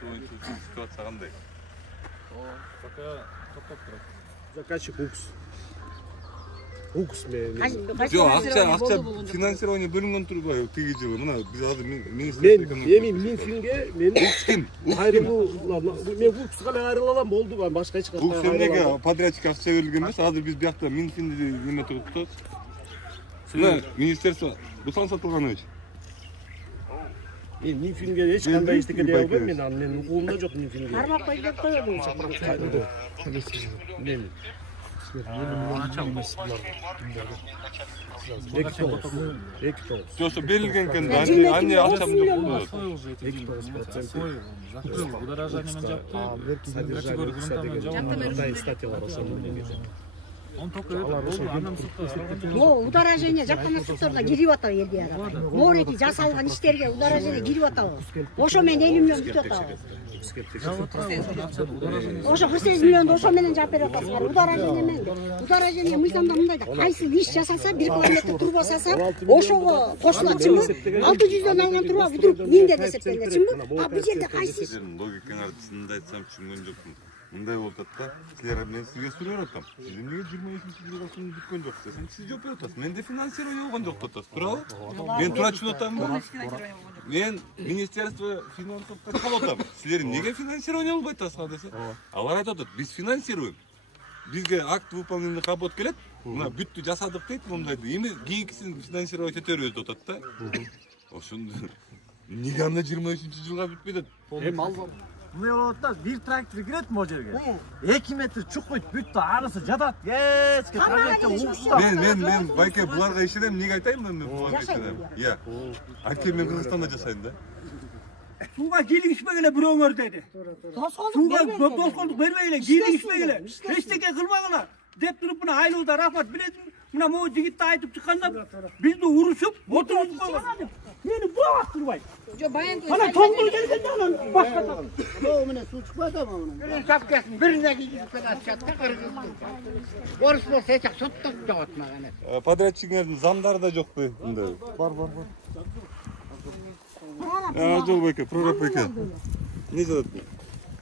Кыргызстан боюнча ситуация кандай? Пока токтоп турат. Заказчик укс менен. Жок, акча финансирование бөлүнгөн турбайбы тиги жылы? Мына биз азыр Минфинге мен ким? кайрылуу мен укска эле кайрыла алам болду, башка эч качан. Укс эмнеге подрядчик акча берилген эмес? Азыр биз биякта Минфинди неме туруп турат. Мына министерство Руслан Сатылганович. Мен Минфинге эч кандай эчтеке дей албайм, менин укугумда жок Минфинге. Кармак коюп деп коёбу. Мен эки тоғыз. Жоксо берилген экен да, аны акчам жок болот. 2,9%. Закрыл удорожание мен жапты. Содержание грунтовой статьялар ошондой. Он только это, анан сутта. Удорожение жаккан сутторго кирип атат элде. Морети жасалган иштерге удорожение кирип атабы. Ошо менен 50 миллион бүтүп атабы. Ошо 48 миллионду ошо менен жаап берип атасыңар. Удорожение менен. Удорожение мыйзамда мындай да, кайсы иш жасалса 1 километр труба салса, ошого кошулат чынбы? 600дөн алган труба вдруг 1000 деп эсептелет чынбы? А бул жерде кайсы иш? Логикаңарды чынында айтсам түшүнгөн жокмун. Мындай болуп атат да, силер мен сизге сурап атам. Сиз эмнеге 22-жылга сунуп бүткөн жоксуз? Сиз жооп берип атасыз. Менде финансирование болгон жок деп атасыз, туурабы? Мен туура түшүнүп атамбы? Мен министерство финансов калып атам. Силер эмнеге финансирование болбой атасыздар десе? Алар айтып атат, биз финансируем. Бизге акт выполненных работ келет. Мына бүттү жасадык дейт, мындайды. Эми кийинкисин финансировать этербиз деп атат да. Ошондо эмнеге анда 23-жылга бүтпөй деп? Эми ал Мына болот да, бир трактор кирет могу жерге. 2 метр чукпойт, бүттү арысы жатат. Кечке трактор укуста. Мен байке буларга ишенем, эмнеге айтайын мен буларга ишенем. Иә. Анткени мен Кыргызстанда жашайм да. Сууга кийлигишпей эле бирөөңөр деди. Сууга тоскондук бербей эле, кийлигишпей эле, эчтеке кылбагыла деп туруп мына айлууда рахмат билесиңби? Мына могу жигитти айтып чыкканда бизди урушуп, отургузуп койгон. Мени буга турбай. Жо баян Ана тоңдой келгенде анан башка. О, менен суу чыкпайт ама мунун. Шапкасын бирине кийгизип атат да кыргыз. Орус болсо эч соттоп жогот мага. Подрядчиңердин замдары да жокпу мындай? Бар. Жок байке, прораб байке. Не жатат?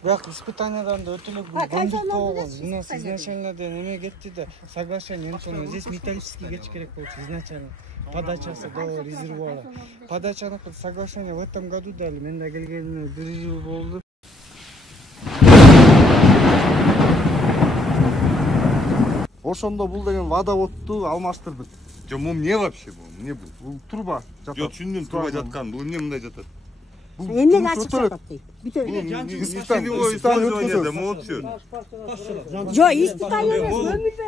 Бирок испытаниядан да өтө эле бандит болгон. Мына изначальныйдан эме кетти да, соглашение сону здесь металлический кетиш керек болчу изначально. Подачасы до резервуара. Подачаны соглашение в этом году дали. Мен да келгениме 1 жыл болду. Ошондо бул деген водоводду алмаштырдык. Жо, бул эмне вообще бул? Эмне бул? Бул труба жатат. Жо, түшүндүм, труба жаткан. Бул эмне мындай жатат? Эмнеге ачык жатат дейт. Целевое использование да болчу. Жо, испытание эмес,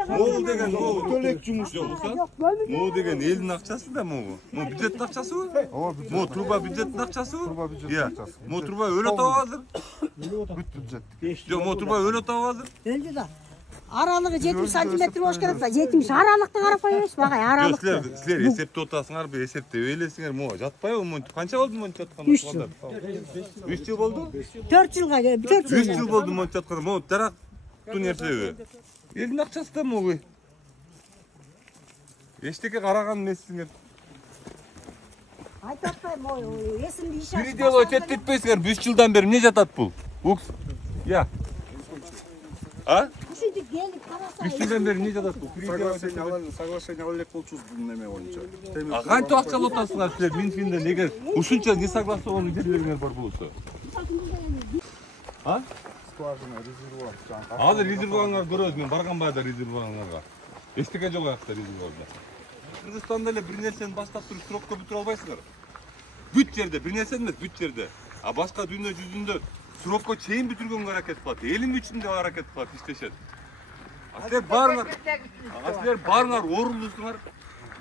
Могу деген могу төлөк жумуш болсо. Могу деген элдин акчасы да могу. Могу бюджеттин акчасыбы? Ооба, бюджет. Могу труба бюджеттин акчасыбы? Труба бюджеттин акчасы. Могу труба өлө табып азыр? Бүт бюджет. Жо, могу труба өлө табып азыр? Өлдү да. Аралыгы 70 сантиметр болуш керек да, 70 аралыкты карап коебуз, бага аралыкты. Силер эсептеп атасыңарбы, эсептебей элесиңер, могу жатпайбы монтип? Канча болду монтип жаткан? 3 жыл. 3 жыл болду? 4 жылга, 4 жыл. 3 жыл болду монтип жаткан. Могу дарактуу нерсеби? Элдин акчасы да могу. Эчтеке караган эмессиңер. Айтып атпайм, эсимди иш Бир дело чететпейсиңер, 3 жылдан бери эмне жатат бул? Укс. Я. А? Ушинтип келип караса. 3 жылдан бери эмне жатат бул? Соглашение ала элек болчубуз бул неме боюнча. Кантип акча алып атасыңар силер Минфинден эгер ушунча несогласованный жерлериңер бар болсо? А? Скважина, резервуар. Азыр резервуарыңарды көрөбүз, мен барган байда резервуарыңарга. Эчтеке жок аякта резервуарда. Кыргызстанда эле бир нерсени баштап туруп срокко бүтүрө албайсыңар. Бүт жерде, бир нерсе эмес, бүт жерде. А башка дүйнө жүзүндө срокко чейин бүтүргөнгө аракет кылат. Элим үчүн деп аракет кылат, иштешет. Силер баарыңар орулдусуңар.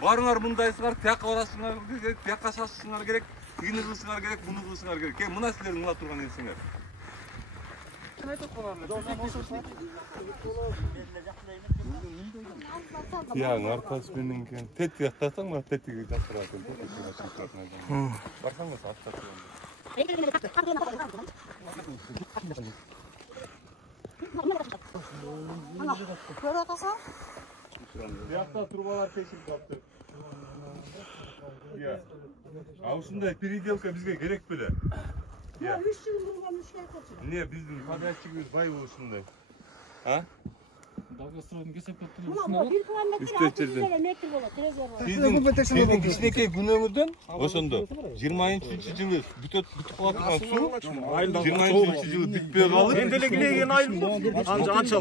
Баарыңар мындайсыңар, тияка барасыңар керек, тияка шашсыңар керек, тигини кылсыңар керек, муну кылсыңар керек. Мына силердин кыла турган нерсеңер. Яң аркасы менен кен. Тетик яктасаң, мына тетиги жакшыраак экен. Барсаң да ачат. Көрүп атасың? Биякта трубалар тешилип калыптыр. А ушундай переделка бизге керек беле? Ya. 3 yıl bulgan iş yapıyorsun. Niye bizim podaatчигimiz bay болушундай? Ha? Дагыстырдын кесеп кеттин. Buna 1 kilometre 600 lira metre болады. Сиздин кичинекей күнөөңүздөн ошондо 20-жылы бүтүп калган суу 20-жылы бүтпөй калып мен деле килеген айыл анча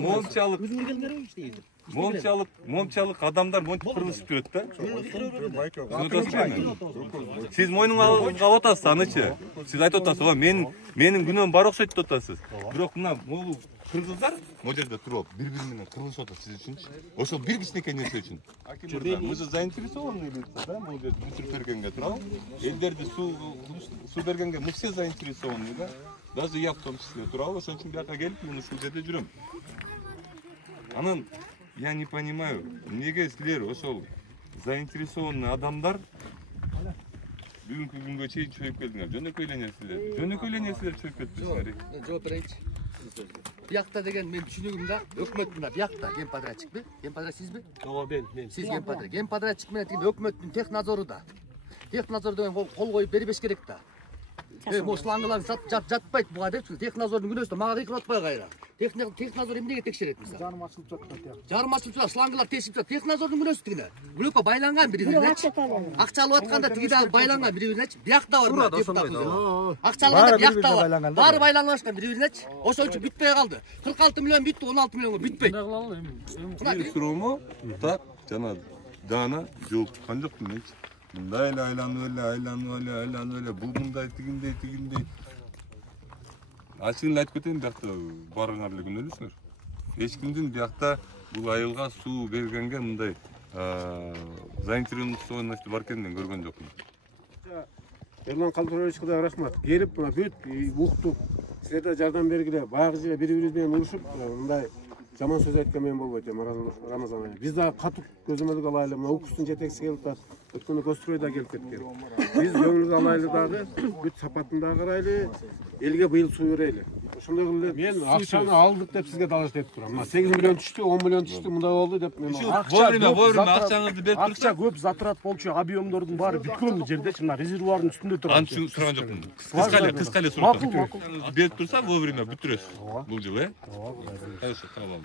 момчалык адамдар монтип кыргызып жүрөт да. Сиз мойнуңузга алып атасыз анычы. Сиз айтып атасыз, менин күнөөм бар окшойт деп атасыз. Бирок мына могул кыргыздар могу жерде туруп бири-бири менен кыргызып атат сиз үчүнчү. Ошол бир кичинекей нерсе үчүн. Мы же заинтересованы лица, да, могу жерде бүтүрүп бергенге туурабы? Элдерди суу бергенге мы все заинтересованы, да? Даже я в том числе туурабы? Ошон үчүн бияка келип муну ушул жерде жүрөм. Анан я не понимаю, неге силер ошол заинтересованный адамдар бүгүнкү күнгө чейин чөйүп келдиңер. Жөнөкөй эле нерселер чөйүп кетпесиңер. Жооп берейинчи. Биякта деген мен түшүнүгүмдө өкмөт мына биякта генподрядчикпи? Генподряд сизби? Ооба мен. Сиз генподряд. Генподрядчик менен тиги өкмөттүн технадзору да. Технадзор деген кол коюп бербеш керек да. Могу шлангыларды жатпайт буга депчи. Технадзордун күнөөсү мага кыйкырып атпай кайра. Технадзор эмнеге текшерет мисалы? Жаным ачылып жатат. Жарым ачылып жатат, шлангалар тешип жатат. Технадзордун күнөөсү тигине. Бүлөккө байланган бири-биринечи. Акча алып атканда тиги дагы байланган бири-биринечи. Биякта бар мына депутат. Акча алганда биякта бар. Баары байланган бири-биринечи. Ошол үчүн бүтпөй калды. 46 миллион бүттү, 16 миллионго бүтпөйт. Бир суроомо так жана даана жооп чыккан жок менчи. Мындай эле айланып эле бул мындай тигиндей. Ачыгын айтып кетейин, биякта барыңар эле күнөөлүсүңөр. Эч кимдин биякта бул айылга суу бергенге мындай заинтересованность бар экенин мен көргөн жокмун. Ерлан Калдыровичке да рахмат. Келип мына бүт уктуп, силерде жардам бергиле. Баягы жылы бири-бири менен урушуп, мындай жаман сөз айткан мен болбойт, Рамазан айы. Биз дагы катуу көзөмөлгө алайлы. Мына укустун жетекчиси келип атат. Өткөндө Кострой да келип кеткен. Биз көңүлгө алайлы дагы, бүт сапатын дагы карайлы. Элге быйыл суу берели. Ошондой кылып мен акчаны алдык деп сизге далаш деп турам. Мына 8 миллион түштү, 10 миллион түштү, мындай болду деп мен Вовремя акчаңызды берип турса, акча көп затрат болчу, объемдордун баары бүткөн жердечи, мына резервуардын үстүндө турат. Аны сураган жокмун. Кыска эле сурап берип турса, вовремя бүтүрөсүз. Бул жылы, Хорошо, тамам.